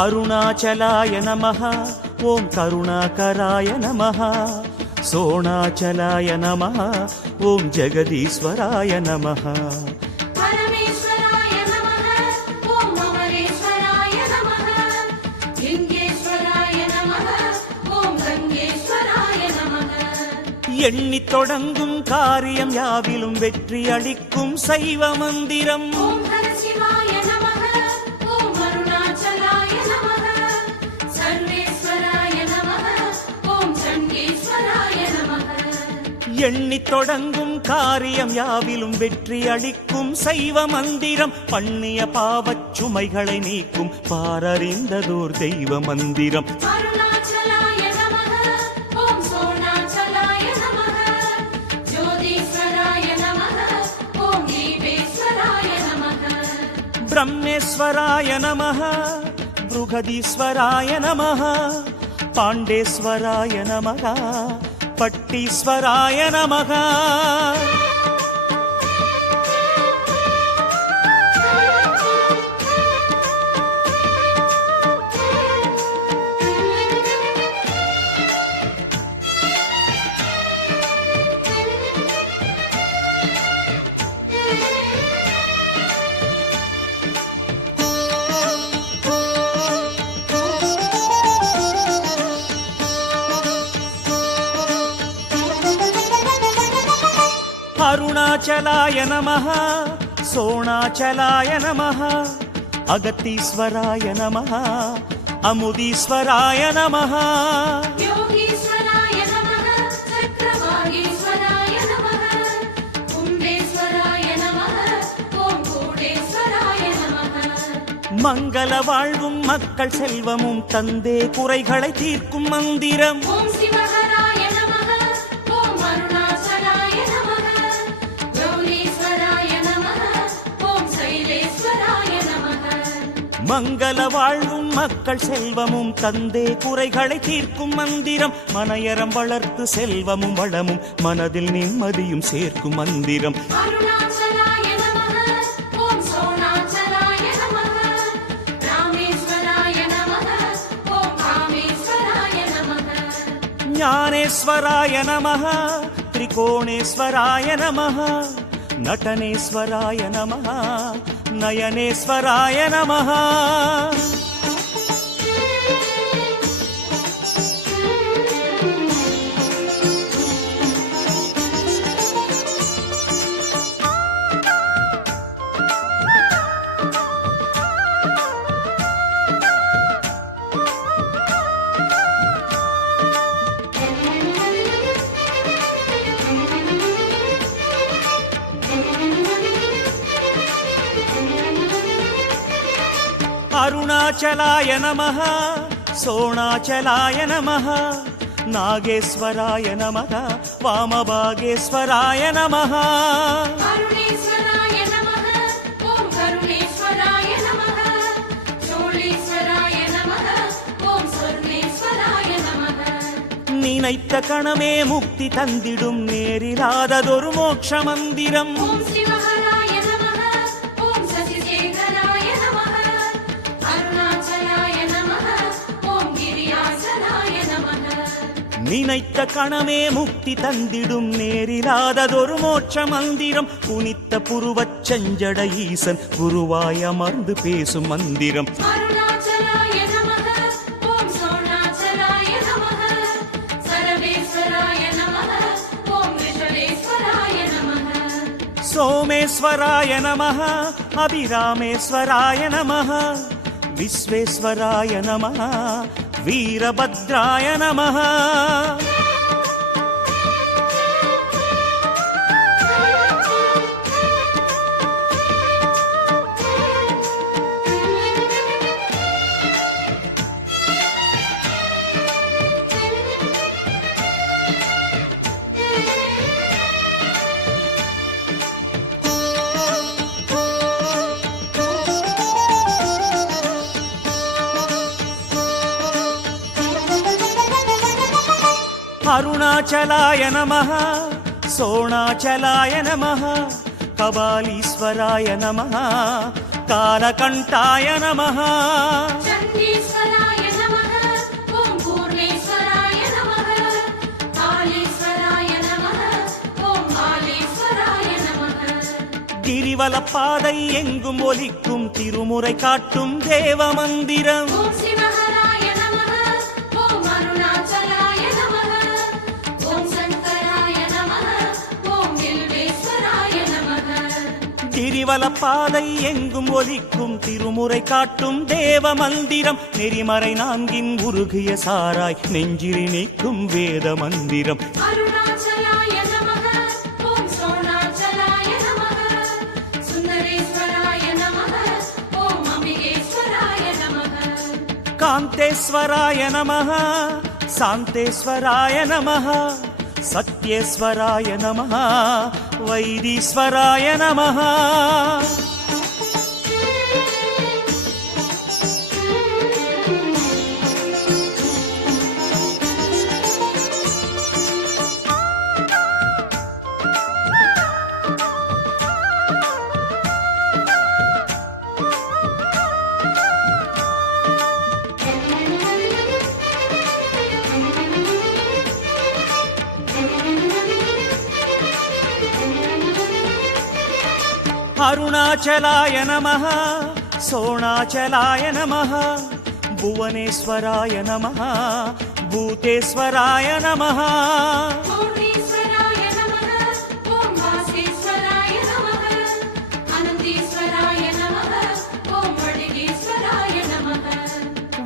अरुणाचलाय नमः ओम करुणाकराय नमः सोणाचलाय नमः ओम जगदीश्वराय नमः परमेश्वराय नमः ओम अमरेश्वराय नमः लिंगेश्वराय नमः ओम गंगेश्वराय नमः எண்ணித் தொடங்கும் காரியம் யாவிலும் வெற்றி அளிக்கும் சைவ மந்திரம் ஓம் ஹர சிவாய நமः ஓம் அருணாச்சலாய நமः சர்வேஸ்வராய நமः ஓம் சண்டீஸ்வராய நமः எண்ணித் தொடங்கும் காரியம் யாவிலும் வெற்றி அளிக்கும் சைவ மந்திரம் பண்ணிய பாவச் சுமைகளை நீக்கும் பாரறிந்ததோர் தெய்வ மந்திரம் அருணாச்சலாய நமः ஓம் சோணாச்சலாய நமः ஜோதீஸ்வராய நமः ஓம் தீபேஸ்வராய நமः ब्रह्मेश्वराय नमः बृहदीश्वराय नमः पाण्डेश्वराय नमः पट्टीश्वराय नमः अरुणाचलाय नमः सोणाचलाय नमः अगतीश्वराय नमः अमुदीश्वराय नमः योगीश्वराय नमः चक्रवागीश्वराय नमः कुंडेश्वराय नमः ओम कूडेश्वराय नमः மங்கள வாழ்வும் மக்கள் செல்வமும் தந்தே குறைகளை தீர்க்கும் மந்திரம் ओम शिवहराय नमः ओम अरुणाचलाय नमः गौरीश्वराय नमः ओम शैलेश्वराय नमः மங்கள வாழ்வும் மக்கள் செல்வமும் தந்தே குறைகளை தீர்க்கும் மந்திரம் மனையறம் வளர்த்து செல்வமும் வளமும் மனதில் நிம்மதியும் சேர்க்கும் மந்திரம் अरुणाचलाय नमः ओम सोणाचलाय नमः रामेश्वराय नमः ओम कामेश्वराय नमः ஞானேஸ்வராய நமः त्रिकोणेश्वराय नमः नटनेश्वराय नमः नयनेश्वराय नमः अरुणाचलाय नमः सोणाचलाय नमः नागेश्वराय नमः वामभागेश्वराय नमः अरुणेश्वराय नमः ओम करुणेश्वराय नमः शोणीश्वराय नमः ओम स्वर्णेश्वराय नमः நினைத்த கணமே முக்தி தந்திடும் நேரிலாததொரு மோட்ச மந்திரம் ओम शिवहराय नमः ओम शशिशेखराय नमः अरुणाचलाय नमः ओम गिरियाचलाय नमः நினைத்த கணமே முக்தி தந்திடும் நேரிலாததொரு மோட்ச மந்திரம் புனித்த புருவச் செஞ்சட ஈசன் குருவாய் அமர்ந்து பேசும் மந்திரம் अरुणाचलाय नमः ओम सोणाचलाय नमः सर्वेश्वराय नमः ओम ऋषभेश्वराय नमः सोमेश्वराय नमः अभिरामेश्वराय नमः विश्वेश्वराय नमः वीरभद्राय नमः अरुणाचलाय नमः सोणाचलाय नमः कबालीश्वराय नमः कालकण्ठाय नमः चण्डीश्वराय கிரிவலப்பாதை எங்கும் ஒலிக்கும் திருமுறை காட்டும் தேவ மந்திரம். ஓம் சிவஹராய நமஹ ஓம் அருணாச்சலாய நமஹ ஓம் சங்கராய நமஹ ஓம் வில்வேஸ்வராய நமஹ. கிரிவலப்பாதை எங்கும் ஒலிக்கும் திருமுறை காட்டும் தேவ மந்திரம். நெறிமறை நான்கின் உருகிய சாராய் நெஞ்சில் நீக்கும் வேத மந்திரம். அருணாச்சலாய நமஹ ஓம் சோணாச்சலாய நமஹ சுந்தரேஸ்வராய நமஹ ஓம் அம்பிகேஸ்வராய நமஹ. காந்தேஸ்வராய நமஹ சாந்தேஸ்வராய நமஹ சத்யேஸ்வராய நமஹ வைதீஸ்வராய நமஹ. அருணாச்சலாய நமஹ சோணாச்சலாய நமஹ புவனேஸ்வராய நமஹ பூதேஸ்வராய நமஹ. மௌனீஸ்வராய நமஹ ஓம் வாசீஸ்வராய நமஹ அனந்தீஸ்வராய நமஹ ஓம் வடிகீஸ்வராய நமஹ.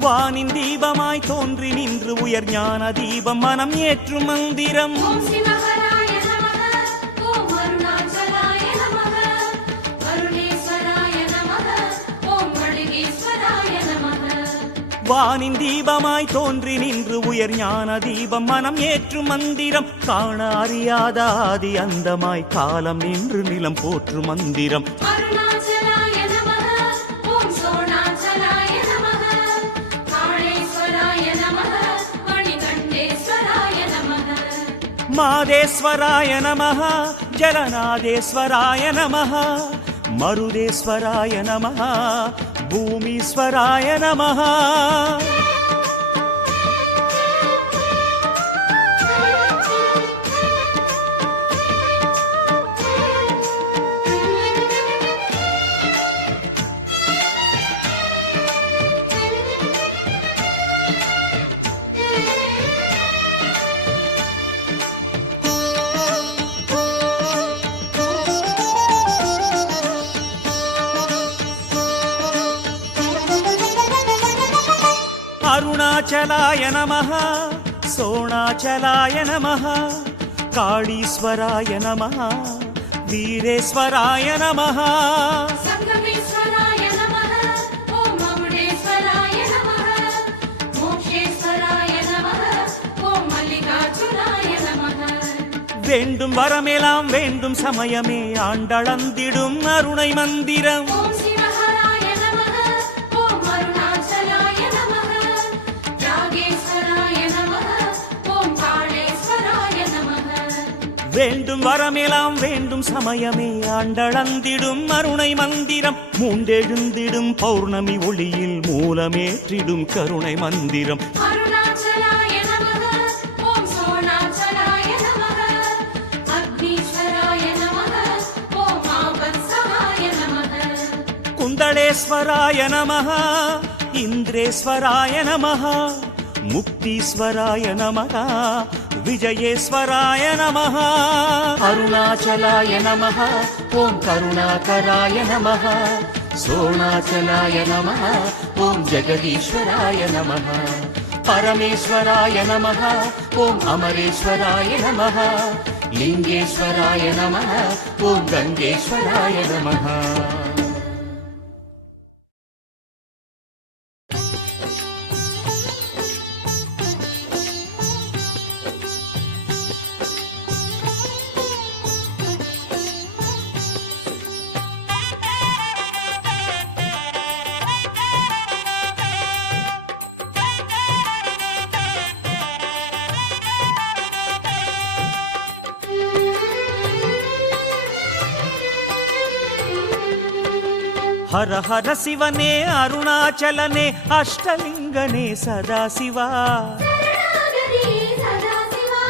வானின் தீபமாய் தோன்றி நின்று உயர் ஞான தீபம் மனம் ஏற்றும் மந்திரம். ஓம் சிவஹராய நமஹ ஓம் அருணாச்சலாய நமஹ அருணேஸ்வராய நமஹ ஓம் வடிகீஸ்வராய நமஹ. வானின் தீபமாய் தோன்றி நின்று உயர் ஞான தீபம் மனம் ஏற்றும் மந்திரம். காண அறியாத ஆதி அந்தமாய் காலம் நின்று நிலம் போற்றும் மந்திரம். அருணாச்சலாய நமஹ ஓம் சோணாச்சலாய நமஹ காளேஸ்வராய நமஹ மணிகண்டேஸ்வராய நமஹ. மாதேஸ்வராய நமஹ ஜலநாதேஸ்வராய நமஹ மருதேஸ்வராய நமஹ பூமீஸ்வராய நமஹ. அருணாச்சலாய நமஹ சோணாச்சலாய நமஹ காளீஸ்வராய நமஹ வீரேஸ்வராய நமஹ. சங்கமேஸ்வராய நமஹ ஓம் மகுடேஸ்வராய நமஹ மோக்ஷேஸ்வராய நமஹ ஓம் மல்லிகார்ஜுனாய நமஹ. வேண்டும் வரமெல்லாம் வேண்டும் சமயமே ஆண்டளந்திடும் அருணை மந்திரம். ஓம் சிவஹராய நமஹ ஓம் அருணாச்சலாய நமஹ ராகேஸ்வராய நமஹ ஓம் காளேஸ்வராய நமஹ. வேண்டும் வரமெல்லாம் வேண்டும் சமயமே ஆண்டளந்திடும் அருணை மந்திரம். மூண்டெழுந்திடும் பௌர்ணமி ஒளியில் மூலமேற்றிடும் கருணை மந்திரம். அருணாச்சலாய நமஹ ஓம் சோணாச்சலாய நமஹ அக்னீஸ்வராய நமஹ ஓம் ஆபத்சகாய நமஹ. குந்தளேஸ்வராய நமஹ இந்திரேஸ்வராய நமஹ முக்தீஸ்வராய நமஹ விஜயேஸ்வராய நமஹ. அருணாச்சலாய நமஹ ஓம் கருணாகராய நமஹ சோணாச்சலாய நமஹ ஓம் ஜெகதீஸ்வராய நமஹ. பரமேஸ்வராய நமஹ ஓம் அமரேஸ்வராய நமஹ லிங்கேஸ்வராய நமஹ ஓம் கங்கேஸ்வராய நமஹ. ஹர ஹர சிவனே அருணாச்சலனே அஷ்டலிங்கனே சதாசிவா. சரணாகதி சதாசிவா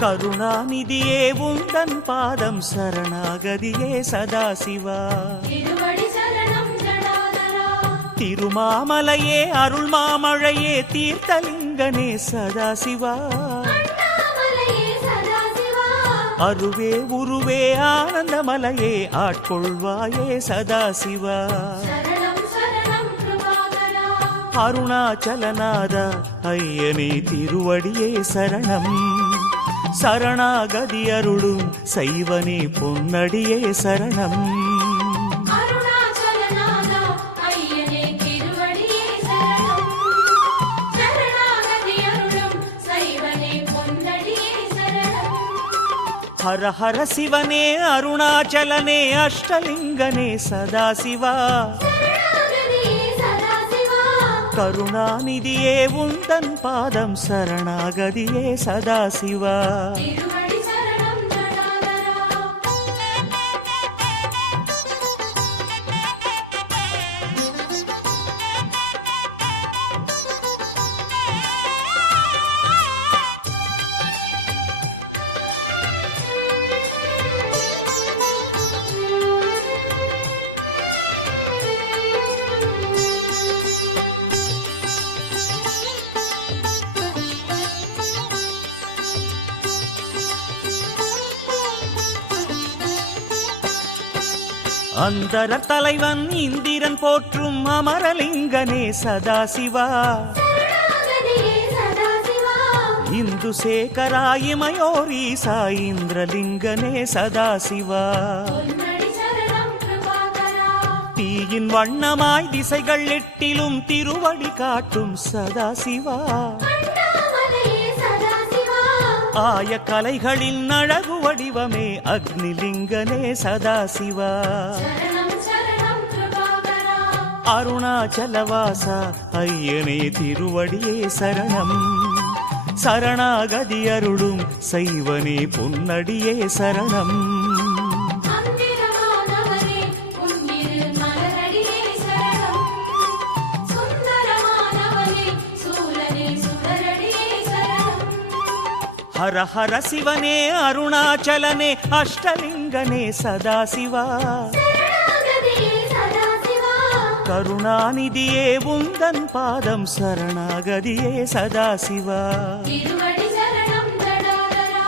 கருணாநிதியே உந்தன் பாதம் சரணாகதியே சதாசிவா திருவடி சரணம் ஜடாதரா திருமாமலையே அருள் மாமழையே தீர்த்தலிங்கனே சதாசிவா அண்ணாமலையே சதாசிவா அருவே உருவே ஆனந்தமலையே ஆட்கொள்வாயே சதாசிவா சரணம் சரணம் கிருபாகரா அருணாச்சலநாதா ஐயனே திருவடியே சரணம் சரணாகதி அருளும் சைவனே பொன்னடியே சரணம் அருணாச்சலநாதா ஐயனே திருவடியே சரணம் சரணாகதி அருளும் சைவனே பொன்னடியே சரணம் ஹர ஹர சிவனே அருணாச்சலனே அஷ்டலிங்கனே சதாசிவா சரணாகதியே சதாசிவா கருணாநிதியே உந்தன் பாதம் சரணாகதியே சதாசிவா திருவடி சரணம் ஜடாதரா அந்தர தலைவன் இந்திரன் போற்றும் அமரலிங்கனே சதாசிவா சரணாகதியே சதாசிவா இந்து சேகராயிமயோரீசா இந்திரலிங்கனே சதாசிவா பொன்னடி சரணம் கிருபாகரா தீயின் வண்ணமாய் திசைகள் எட்டிலும் திருவடி காட்டும் சதாசிவா அண்ணாமலையே சதாசிவா ஆய கலைகளின் அழகு வடிவமே அக்னிலிங்கனே சதாசிவா சரணம் சரணம் கிருபாகரா அருணாச்சலவாசா ஐயனே திருவடியே சரணம் சரணாகதி அருளும் சைவனே பொன்னடியே சரணம் மந்திரமானவனே உன்னிரு மலரடியே சரணம் சுந்தரமானவனே சூலனே சுடரடியே சரணம் ஹர ஹர சிவனே அருணாச்சலனே அஷ்டலிங்கனே சதாசிவா சரணாகதியே சதாசிவா கருணாநிதியே உந்தன் பாதம் சரணாகதியே சதாசிவா திருவடி சரணம் ஜடாதரா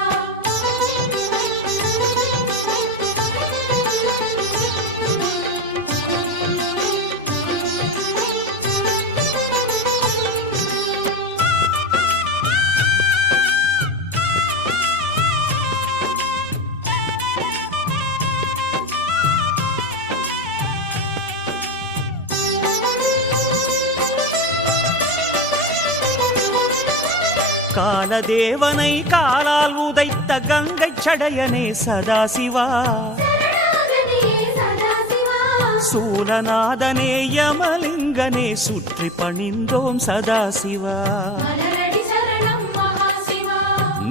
காலதேவனை காலால் உதைத்த கங்கைச் சடையனே சதாசிவா சரணாகதியே சதாசிவா சூலநாதனே யமலிங்கனே சுற்றி பணிந்தோம் சதாசிவா மலரடி சரணம் மகாசிவா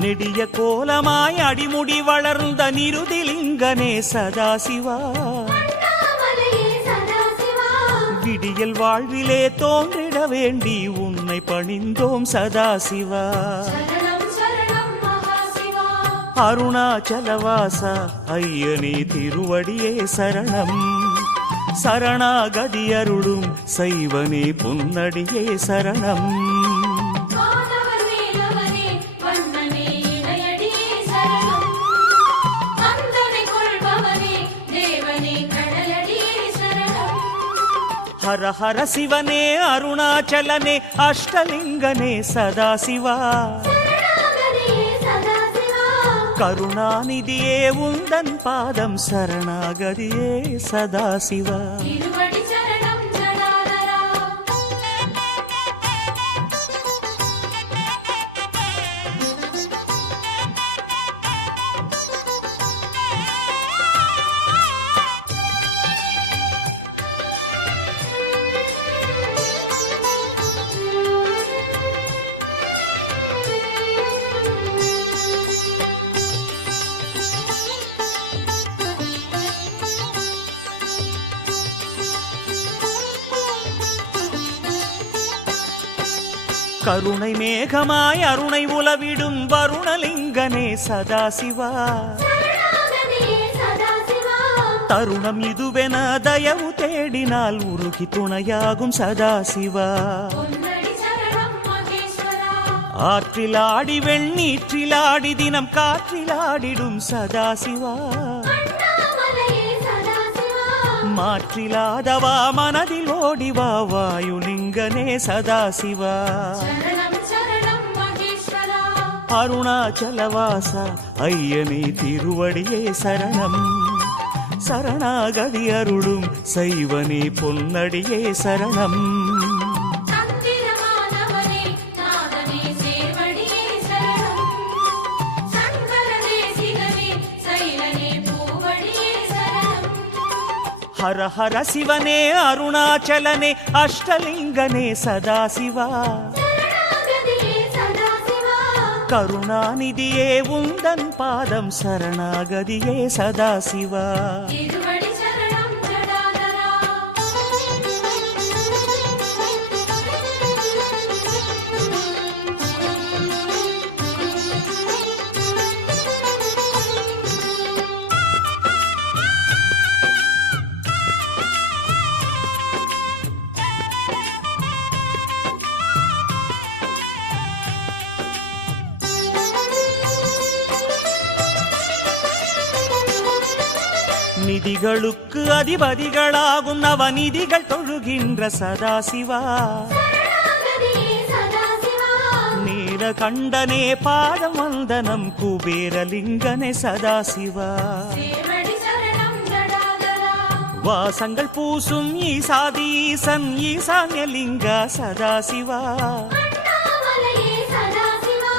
நெடிய கோலமாய் அடிமுடி வளர்ந்த நிருதிலிங்கனே சதாசிவா அண்ணாமலையே சதாசிவா விடியல் வாழ்விலே தோன்றிட வேண்டி உன்னை பணிந்தோம் சதாசிவா சரணம் சரணம் மகாசிவா அருணாச்சலவாசா ஐயனே திருவடியே சரணம் சரணாகதி அருளும் சைவனே பொன்னடியே சரணம் வானவர் வேலவனே வண்ணனே இணையடியே சரணம் வந்தனை கொள்பவனே தேவனே கடலடியே சரணம் ஹர ஹர சிவனே அருணாச்சலனே அஷ்டலிங்கனே சதாசிவா சரணாகதியே சதாசிவா கருணாநிதியே உந்தன் பாதம் சரணாகதியே சதாசிவா திருவடி சரணம் ஜடாதரா கருணை மேகமாய் அருணை உலவிடும் வருணலிங்கனே சதாசிவா. சரணாகதியே சதாசிவா. தருணம் இதுவென தயவு தேடினால் உருகி துணையாகும் சதாசிவா. பொன்னடி சரணம் மகேஸ்வரா. ஆற்றிலாடி வெண்ணீற்றிலாடி தினம் காற்றிலாடிடும் சதாசிவா. அண்ணாமலையே சதாசிவா. மாற்றிலாதவா மனதில் ஓடிவா வாயுலிங்கனே சதாசிவா. சரணம் சரணம் மகேஸ்வரா. அருணாச்சலவாசா ஐயனே திருவடியே சரணம். சரணாகதி அருளும் சைவனே பொன்னடியே சரணம். தந்திரமானவனே நாதனே சேர்வடியே சரணம். சங்கரனே சிவனே சைலனே பூவடியே சரணம். ஹர ஹர சிவனே அருணாச்சலனே அஷ்டலிங்கனே சதாசிவா. சரணாகதியே சதாசிவா. கருணாநிதியே உந்தன் பாதம் சரணாகதியே சதாசிவா. திருவடி சரணம் ஜடாதரா. நிதிகளுக்கு அதிபதிகளாகும் நவநிதிகள் தொழுகின்ற சதாசிவா. சரணாகதியே சதாசிவா. நீலகண்டனே பாதம் வந்தனம் குபேரலிங்கனே சதாசிவா. திருவடி சரணம் ஜடாதரா. வாசங்கள் பூசும் ஈசாதீசன் ஈசான்யலிங்க சதாசிவா. அண்ணாமலையே சதாசிவா.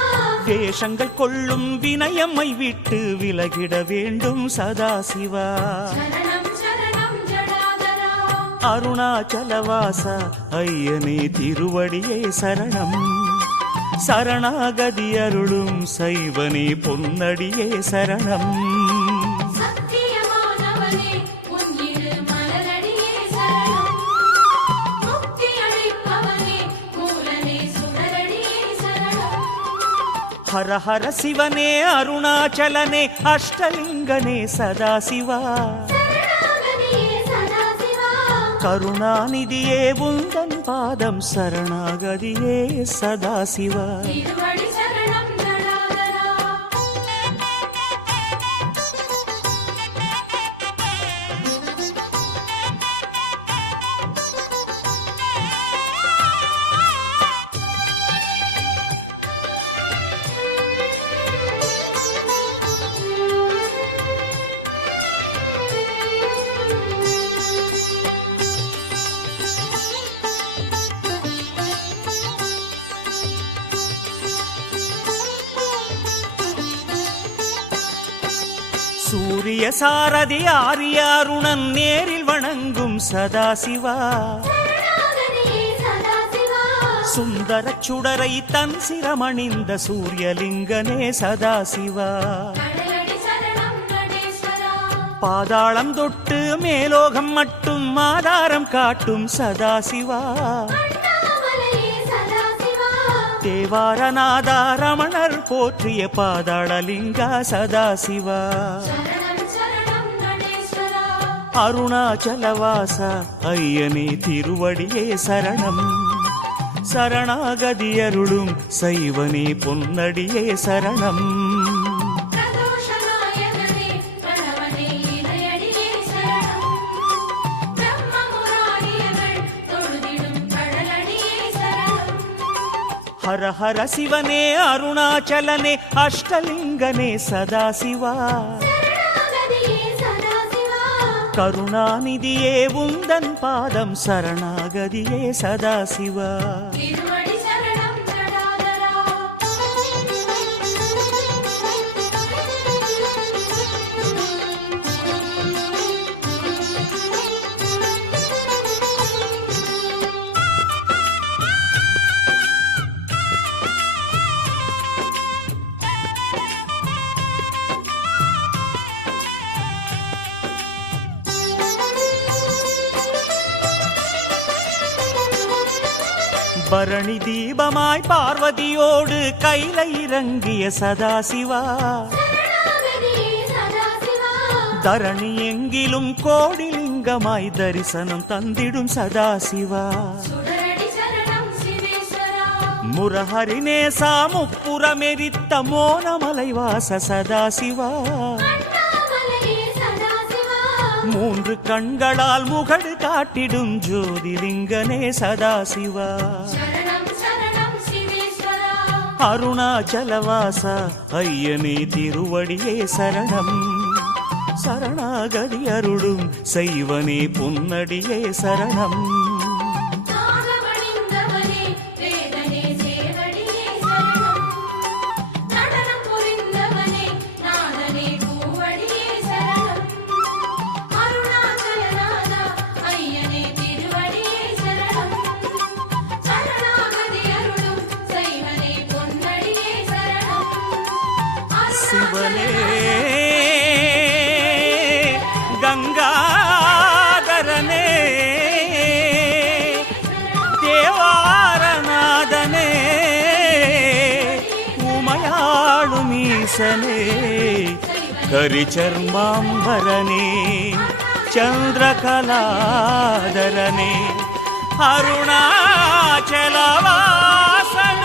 வேஷங்கள் கொள்ளும் வினயம்மை விட்டு விலகிட வேண்டும் சதாசிவா. சரணம் சரணம் ஜடாதரா. அருணாச்சலவாசா ஐயனே திருவடியே சரணம். சரணாகதி அருளும் சைவனே பொன்னடியே சரணம். சத்தியமானவனே உன் இரு மலரடியே சரணம். முக்தி அளிப்பவனே மூலனே சுடரடியே சரணம். ஹர ஹர சிவனே அருணாச்சலனே அஷ்டலிங்கனே சதாசிவா. சரணாகதியே சதாசிவா. கருணாநிதியே உந்தன் பாதம் சரணாகதியே சதாசிவா. திருவடி சரணம் ஜடாதரா. சூரிய சாரதி ஆரிய அருணன் நேரில் வணங்கும் சதாசிவா. சரணாகதியே சதாசிவா. சுந்தரச் சுடரை தன் சிரமணிந்த சூரியலிங்கனே சதாசிவா. கடலடி சரணம் நடேஸ்வரா. பாதாளம் தொட்டு மேலோகம் மட்டும் ஆதாரம் காட்டும் சதாசிவா. அண்ணாமலையே சதாசிவா. தேவாரநாதா ரமணர் போற்றிய பாதாளலிங்கா சதாசிவா. சரணம் சரணம் நடேஸ்வரா. அருணாச்சலவாசா ஐயனே திருவடியே சரணம். சரணாகதி அருளும் சைவனே பொன்னடியே சரணம். பிரதோஷநாயகனே பிரணவனே இணையடியே சரணம். பிரம்ம முராரியர்கள் தொழுதிடும் கடலடியே சரணம். ஹர ஹர சிவனே அருணாச்சலனே அஷ்டலிங்கனே சதாசிவா. சரணாகதியே சதாசிவா. கருணாநிதியே உந்தன் பாதம் சரணாகதியே சதாசிவா. திருவடி சரணம் ஜடாதரா. பரணி தீபமாய் பார்வதியோடு கையில இறங்கிய சதாசிவா சரணாகதியே சதாசிவா தரணி எங்கிலும் கோடிலிங்கமாய் தரிசனம் தந்திடும் சதாசிவா சுடரடி சரணம் சிவேஸ்வரா முரஹரிநேசா முப்புறமெரித்த மோனமலைவாச சதாசிவா அண்ணாமலையே சதாசிவா மூன்று கண்களால் முகடு காட்டிடும் ஜோதிலிங்கனே சதாசிவா சரணம் சரணம் சிவேஸ்வரா அருணாச்சலவாசா ஐயனே திருவடியே சரணம் சரணாகதி அருளும் செய்வனே பொன்னடியே சரணம் நாகமணிந்தவனே வேதனே சேவடியே சரணம் நடனம் புரிந்தவனே நாதனே பூவடியே சரணம் அருணாச்சலநாதா ஐயனே திருவடியே சரணம் சரணாகதி அருளும் செய்வனே பொன்னடியே சரணம் சிவனே கங்காதரனே தேவாரநாதனே உமையாளும் ஈசனே கரிச்சர்மாம்பரனே சந்திரகலாதரனே அருணாச்சலவாசனே